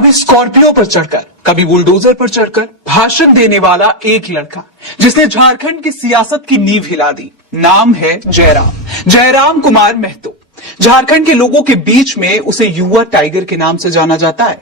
कभी स्कॉर्पियो पर चढ़कर, कभी बुलडोजर पर चढ़कर भाषण देने वाला एक लड़का जिसने झारखंड की सियासत की नींव हिला दी। नाम है जयराम कुमार महतो। झारखंड के लोगों के बीच में उसे युवा टाइगर के नाम से जाना जाता है।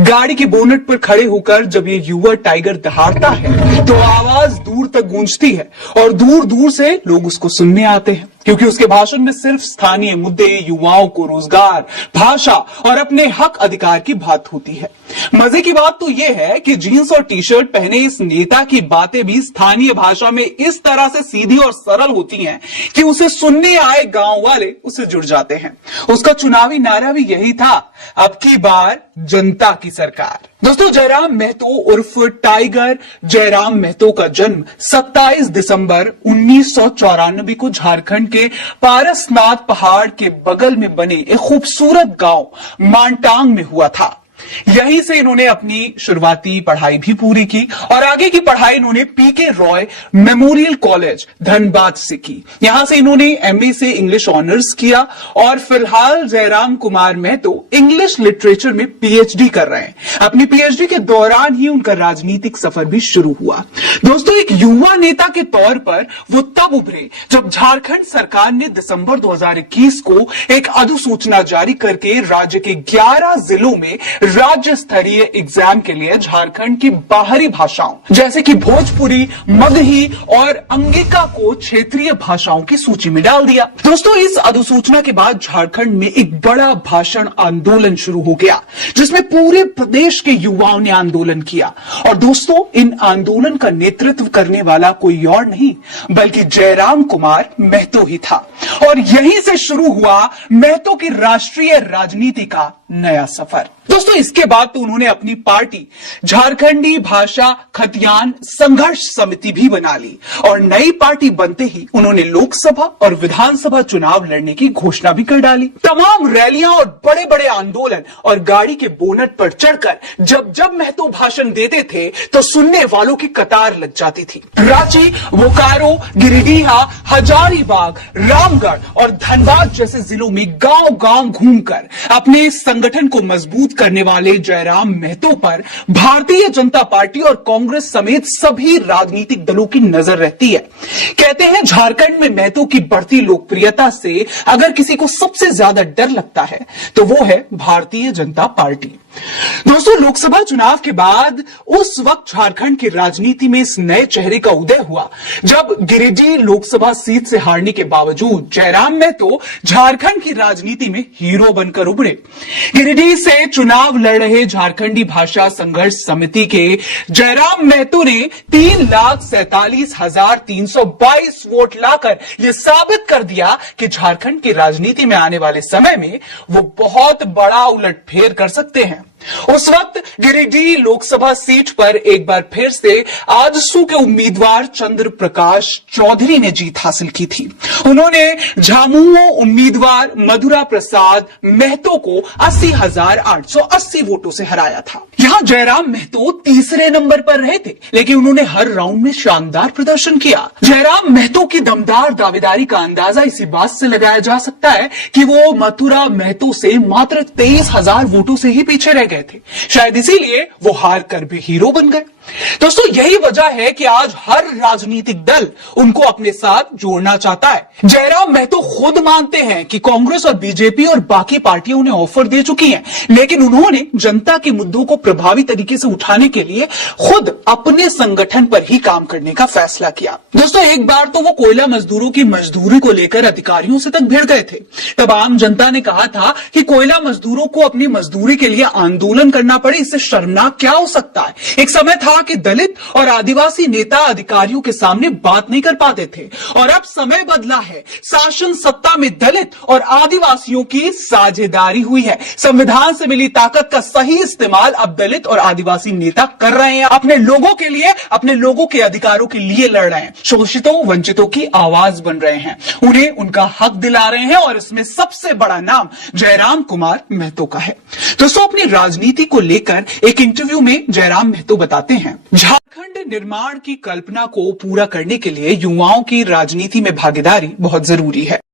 गाड़ी के बोनट पर खड़े होकर जब ये युवा टाइगर दहाड़ता है तो आवाज दूर तक गूंजती है और दूर दूर से लोग उसको सुनने आते हैं, क्योंकि उसके भाषण में सिर्फ स्थानीय मुद्दे, युवाओं को रोजगार, भाषा और अपने हक अधिकार की बात होती है। मजे की बात तो यह है कि जीन्स और टी शर्ट पहने इस नेता की बातें भी स्थानीय भाषा में इस तरह से सीधी और सरल होती हैं कि उसे सुनने आए गांव वाले उससे जुड़ जाते हैं। उसका चुनावी नारा भी यही था, अब की बार जनता की सरकार। दोस्तों, जयराम महतो उर्फ टाइगर जयराम महतो का जन्म 27 दिसंबर 1994 को झारखंड के पारसनाथ पहाड़ के बगल में बने एक खूबसूरत गांव मानटांग में हुआ था। यहीं से इन्होंने अपनी शुरुआती पढ़ाई भी पूरी की और आगे की पढ़ाई इन्होंने पीके रॉय मेमोरियल कॉलेज धनबाद से की। यहां से इन्होंने एमए से इंग्लिश ऑनर्स किया और फिलहाल जयराम कुमार महतो इंग्लिश लिटरेचर में पीएचडी कर रहे हैं। अपनी पीएचडी के दौरान ही उनका राजनीतिक सफर भी शुरू हुआ। दोस्तों, एक युवा नेता के तौर पर वो तब उभरे जब झारखंड सरकार ने दिसंबर 2021 को एक अधिसूचना जारी करके राज्य के 11 जिलों में राज्य स्तरीय एग्जाम के लिए झारखंड की बाहरी भाषाओं जैसे कि भोजपुरी, मगही और अंगिका को क्षेत्रीय भाषाओं की सूची में डाल दिया। दोस्तों, इस अधिसूचना के बाद झारखंड में एक बड़ा भाषण आंदोलन शुरू हो गया, जिसमें पूरे प्रदेश के युवाओं ने आंदोलन किया। और दोस्तों, इन आंदोलन का नेतृत्व करने वाला कोई और नहीं बल्कि जयराम कुमार महतो ही था। और यहीं से शुरू हुआ महतो की राष्ट्रीय राजनीति का नया सफर। दोस्तों, इसके बाद तो उन्होंने अपनी पार्टी झारखंडी भाषा खतियान संघर्ष समिति भी बना ली और नई पार्टी बनते ही उन्होंने लोकसभा और विधानसभा चुनाव लड़ने की घोषणा भी कर डाली। तमाम रैलियां और बड़े बड़े आंदोलन और गाड़ी के बोनट पर चढ़कर जब महतो भाषण देते थे तो सुनने वालों की कतार लग जाती थी। रांची, बोकारो, गिरिडीह, हजारीबाग, रामगढ़ और धनबाद जैसे जिलों में गांव गांव घूमकर अपने संगठन को मजबूत करने वाले जयराम महतो पर भारतीय जनता पार्टी और कांग्रेस समेत सभी राजनीतिक दलों की नजर रहती है। कहते हैं, झारखंड में महतो की बढ़ती लोकप्रियता से अगर किसी को सबसे ज्यादा डर लगता है तो वो है भारतीय जनता पार्टी। दोस्तों, लोकसभा चुनाव के बाद उस वक्त झारखंड की राजनीति में इस नए चेहरे का उदय हुआ जब गिरिडीह लोकसभा सीट से हारने के बावजूद जयराम महतो झारखंड की राजनीति में हीरो बनकर उभरे। गिरिडीह से चुनाव लड़ रहे झारखंडी भाषा संघर्ष समिति के जयराम महतो ने 3,47,322 वोट लाकर यह साबित कर दिया कि झारखंड की राजनीति में आने वाले समय में वो बहुत बड़ा उलटफेर कर सकते हैं। उस वक्त गिरिडीह लोकसभा सीट पर एक बार फिर से आजसू के उम्मीदवार चंद्र प्रकाश चौधरी ने जीत हासिल की थी। उन्होंने झामुमो उम्मीदवार मधुरा प्रसाद महतो को 80,880 वोटों से हराया था। यहां जयराम महतो तीसरे नंबर पर रहे थे, लेकिन उन्होंने हर राउंड में शानदार प्रदर्शन किया। जयराम महतो की दमदार दावेदारी का अंदाजा इसी बात से लगाया जा सकता है कि वो मथुरा महतो से मात्र 23,000 वोटों से ही पीछे रह गए थे। शायद इसीलिए वो हार कर भी हीरो बन गए। दोस्तों, यही वजह है कि आज हर राजनीतिक दल उनको अपने साथ जोड़ना चाहता है। जयराम महतो खुद मानते हैं कि कांग्रेस और बीजेपी और बाकी पार्टियां उन्हें ऑफर दे चुकी हैं, लेकिन उन्होंने जनता के मुद्दों को प्रभावी तरीके से उठाने के लिए खुद अपने संगठन पर ही काम करने का फैसला किया। दोस्तों, एक बार तो वो कोयला मजदूरों की मजदूरी को लेकर अधिकारियों से तक भिड़ गए थे। तब आम जनता ने कहा था कि कोयला मजदूरों को अपनी मजदूरी के लिए आंदोलन करना पड़े, इससे शर्मनाक क्या हो सकता है। एक समय था कि दलित और आदिवासी नेता अधिकारियों के सामने बात नहीं कर पाते थे, और अब समय बदला है। शासन सत्ता में दलित और आदिवासियों की साझेदारी हुई है। संविधान से मिली ताकत का सही इस्तेमाल अब दलित और आदिवासी नेता कर रहे हैं। अपने लोगों के लिए, अपने लोगों के अधिकारों के लिए लड़ रहे हैं। शोषितों, वंचितों की आवाज बन रहे हैं, उन्हें उनका हक दिला रहे हैं, और इसमें सबसे बड़ा नाम जयराम कुमार महतो का है। दोस्तों, अपनी राजनीति को लेकर एक इंटरव्यू में जयराम महतो बताते हैं, झारखंड निर्माण की कल्पना को पूरा करने के लिए युवाओं की राजनीति में भागीदारी बहुत जरूरी है।